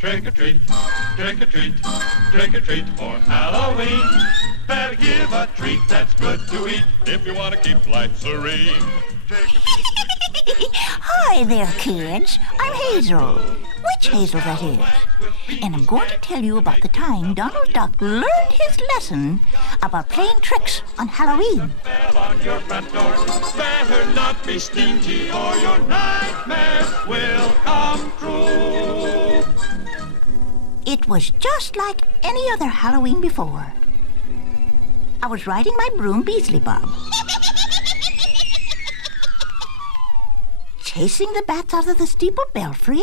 Trick or treat, trick or treat, trick or treat for Halloween. Better give a treat that's good to eat if you want to keep life serene. Hi there, kids. I'm Hazel. Witch Hazel, that is. And I'm going to tell you about the time Donald Duck learned his lesson about playing tricks on Halloween. Bell on your front door. Better not be stingy or your nightmares will come true. It was just like any other Halloween before. I was riding my broom Beasley Bob, chasing the bats out of the steeple belfry,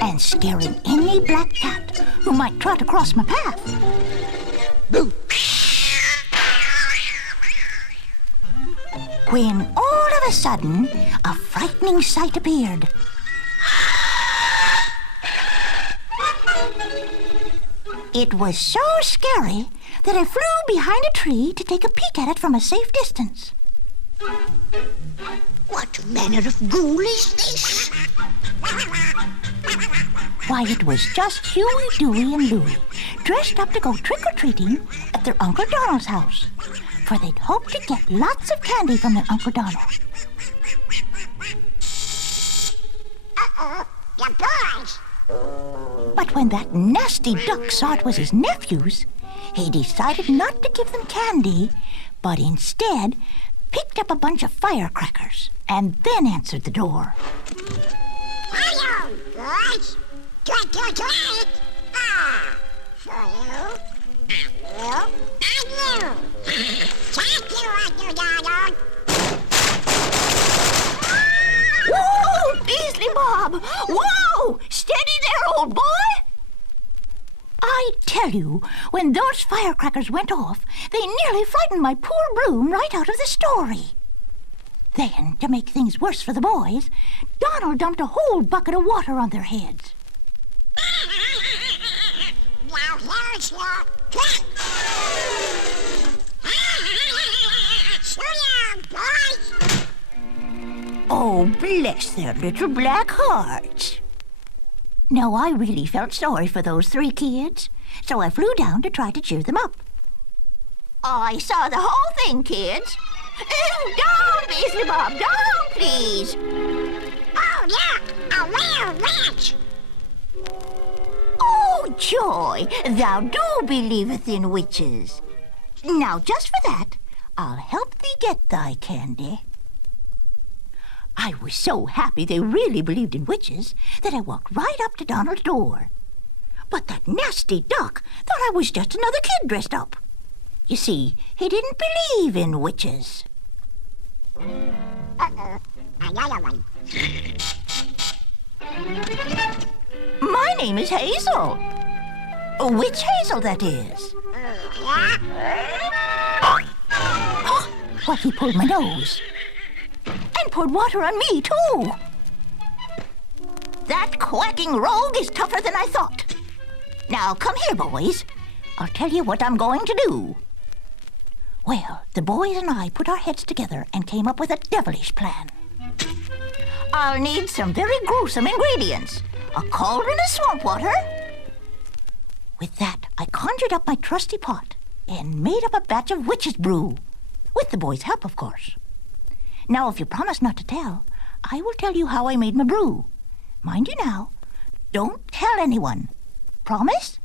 and scaring any black cat who might trot across my path. When all of a sudden, a frightening sight appeared. It was so scary that I flew behind a tree to take a peek at it from a safe distance. What manner of ghoul is this? Why, it was just Huey, Dewey, and Louie, dressed up to go trick-or-treating at their Uncle Donald's house, for they'd hoped to get lots of candy from their Uncle Donald. Uh-oh, the boys! But when that nasty duck saw it was his nephews, he decided not to give them candy, but instead picked up a bunch of firecrackers and then answered the door. Hello, boys! Trick or treat! Ah, for you, and you. Thank you, Uncle Donald. Whoa, Beasley Bob! Whoa! Steady there, old boy! I tell you, when those firecrackers went off, they nearly frightened my poor broom right out of the story. Then, to make things worse for the boys, Donald dumped a whole bucket of water on their heads. Now here's your trick. So long, boys. Oh, bless their little black hearts. Now, I really felt sorry for those three kids, so I flew down to try to cheer them up. I saw the whole thing, kids. Down, Beasley Bob, down, please. Oh, look, a real witch. Oh, joy, thou do believeth in witches. Now, just for that, I'll help thee get thy candy. I was so happy they really believed in witches that I walked right up to Donald's door. But that nasty duck thought I was just another kid dressed up. You see, he didn't believe in witches. Uh-oh, another one. My name is Hazel. Witch Hazel, that is. Oh, but he pulled my nose. And poured water on me, too. That quacking rogue is tougher than I thought. Now, come here, boys. I'll tell you what I'm going to do. Well, the boys and I put our heads together and came up with a devilish plan. I'll need some very gruesome ingredients. A cauldron of swamp water. With that, I conjured up my trusty pot and made up a batch of witch's brew. With the boys' help, of course. Now, if you promise not to tell, I will tell you how I made my brew. Mind you now, don't tell anyone. Promise?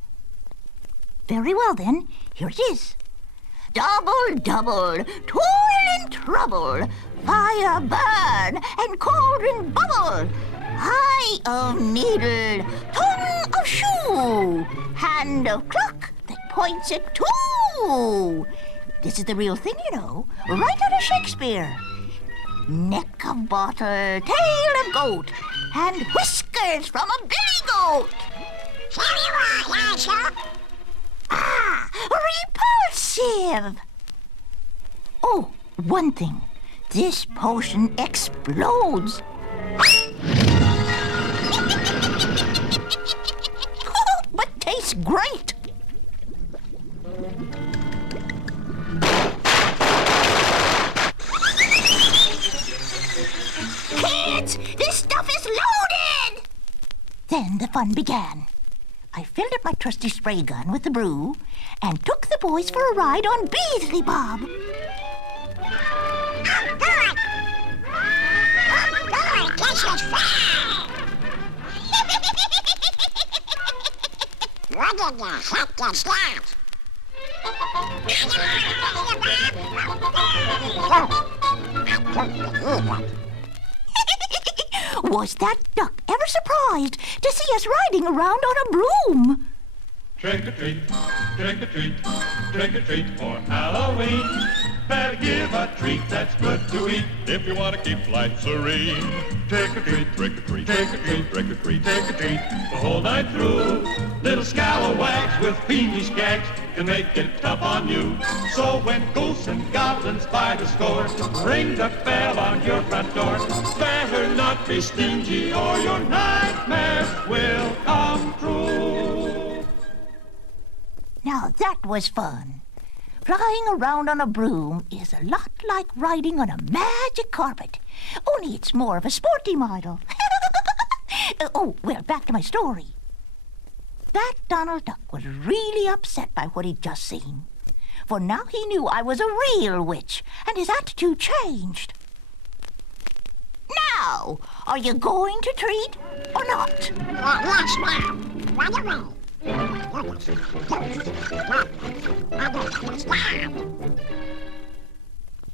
Very well, then. Here it is. Double, double, toil and trouble, fire burn and cauldron bubble, eye of needle, tongue of shoe, hand of clock that points at two. This is the real thing, you know, right out of Shakespeare. Neck of bottle, tail of goat, and whiskers from a billy goat. Here you are, Lasher. Ah, repulsive! Oh, one thing. This potion explodes. But tastes great. Then the fun began. I filled up my trusty spray gun with the brew and took the boys for a ride on Beasley Bob. This is fun! What did you have to start? Was that duck ever surprised to see us riding around on a broom? Trick or treat, trick or treat, trick or treat for Halloween. Better give a treat that's good to eat if you want to keep life serene. Trick or treat, trick or treat, trick or treat, trick or treat, trick or treat the whole night through. Little scalawags with fiendish gags can make it tough on you. So when ghosts and goblins by the score ring the bell on your front door, better not be stingy or your nightmares will come true. Now that was fun. Flying around on a broom is a lot like riding on a magic carpet, only it's more of a sporty model. Oh, well, back to my story. That Donald Duck was really upset by what he'd just seen, for now he knew I was a real witch, and his attitude changed. Now, are you going to treat or not? Yes, ma'am. Right away.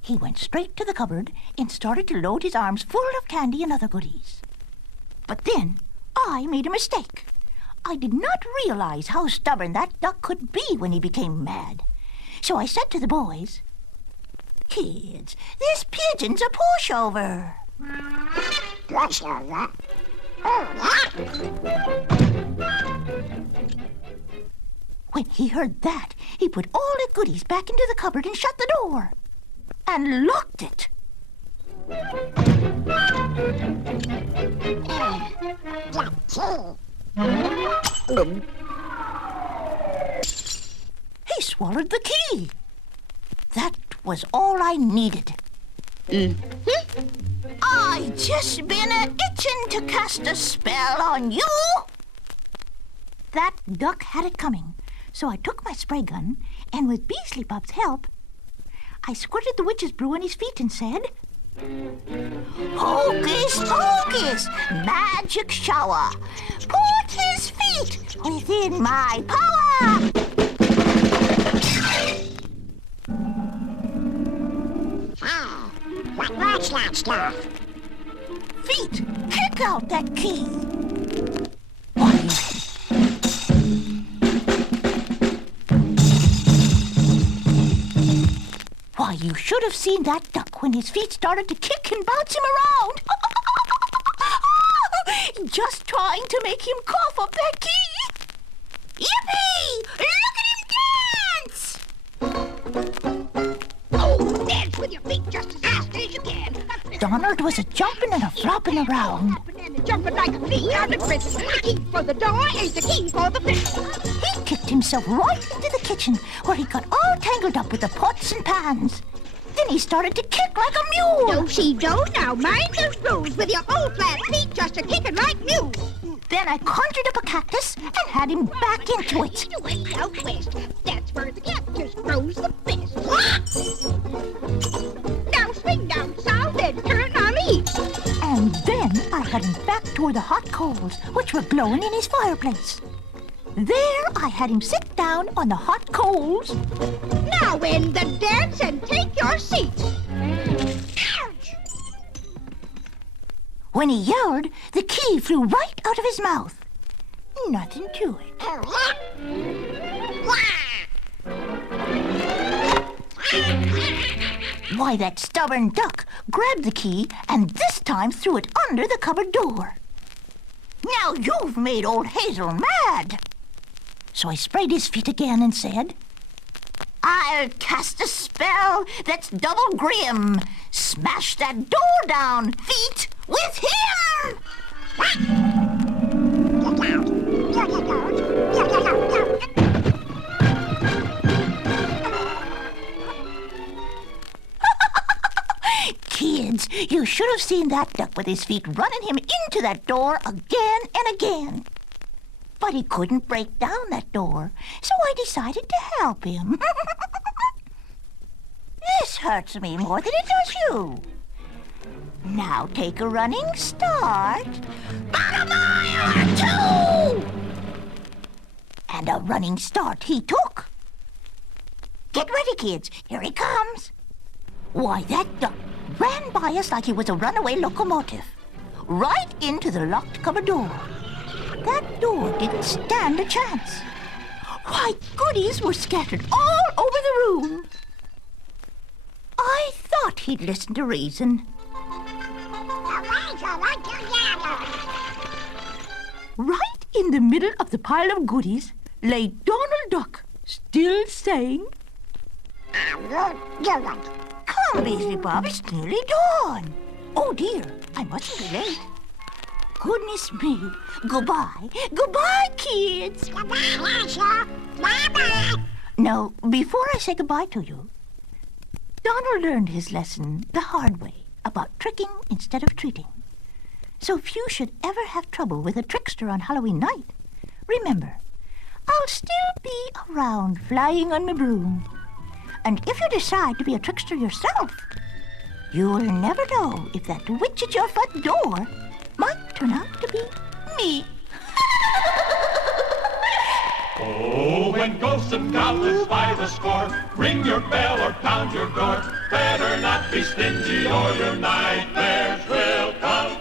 He went straight to the cupboard and started to load his arms full of candy and other goodies. But then I made a mistake. I did not realize how stubborn that duck could be when he became mad. So I said to the boys, "Kids, this pigeon's a pushover." Pushover? Oh, yeah? When he heard that, he put all the goodies back into the cupboard and shut the door. And locked it. He swallowed the key. That was all I needed. I just been itching to cast a spell on you. That duck had it coming, so I took my spray gun, and with Beasley Bob's help, I squirted the witch's brew on his feet and said, "Hocus pocus, magic shower, put his feet within my power." Oh, what was that stuff? Feet, kick out that key. Why, you should have seen that duck when his feet started to kick and bounce him around. Just trying to make him cough up that key. Yippee! Look at him dance! Oh, dance with your feet just as fast as you can. Donald was a jumping and a flopping around. And a jumping like a flea out of prison. The key for the door is the key for the prison. He kicked himself right into the kitchen, where he got all tangled up with the pots and pans. Then he started to kick like a mule. Don't she don't now mind those rules with your old flat feet just a kicking like mules. Then I conjured up a cactus and had him back into it. To west, out west. That's where the cactus grows the best. Now swing down south and turn on east. And then I had him back toward the hot coals, which were glowing in his fireplace. There I had him sit down on the hot coals. Now end the dance and take your seat. Ouch! When he yelled, the key flew right out of his mouth. Nothing to it. Oh, yeah? Why, that stubborn duck grabbed the key and this time threw it under the cupboard door. Now you've made old Hazel mad. So I sprayed his feet again and said, "I'll cast a spell that's double grim. Smash that door down, feet, with him!" Kids, you should have seen that duck with his feet running him into that door again and again. But he couldn't break down that door, so I decided to help him. This hurts me more than it does you. Now take a running start. About a mile or two! And a running start he took. Get ready, kids. Here he comes. Why, that duck ran by us like he was a runaway locomotive. Right into the locked cupboard door. That door didn't stand a chance. Why, goodies were scattered all over the room. I thought he'd listen to reason. Right in the middle of the pile of goodies lay Donald Duck, still saying, Come, Beasley Bob, it's nearly dawn. Oh, dear, I mustn't be late. Goodness me. Goodbye. Goodbye, kids. Goodbye, Marshall. Bye-bye. Now, before I say goodbye to you, Donald learned his lesson the hard way about tricking instead of treating. So if you should ever have trouble with a trickster on Halloween night, remember, I'll still be around flying on my broom. And if you decide to be a trickster yourself, you'll never know if that witch at your front door might turn out to be me. Oh, when ghosts and goblins by the score, ring your bell or pound your door. Better not be stingy or your nightmares will come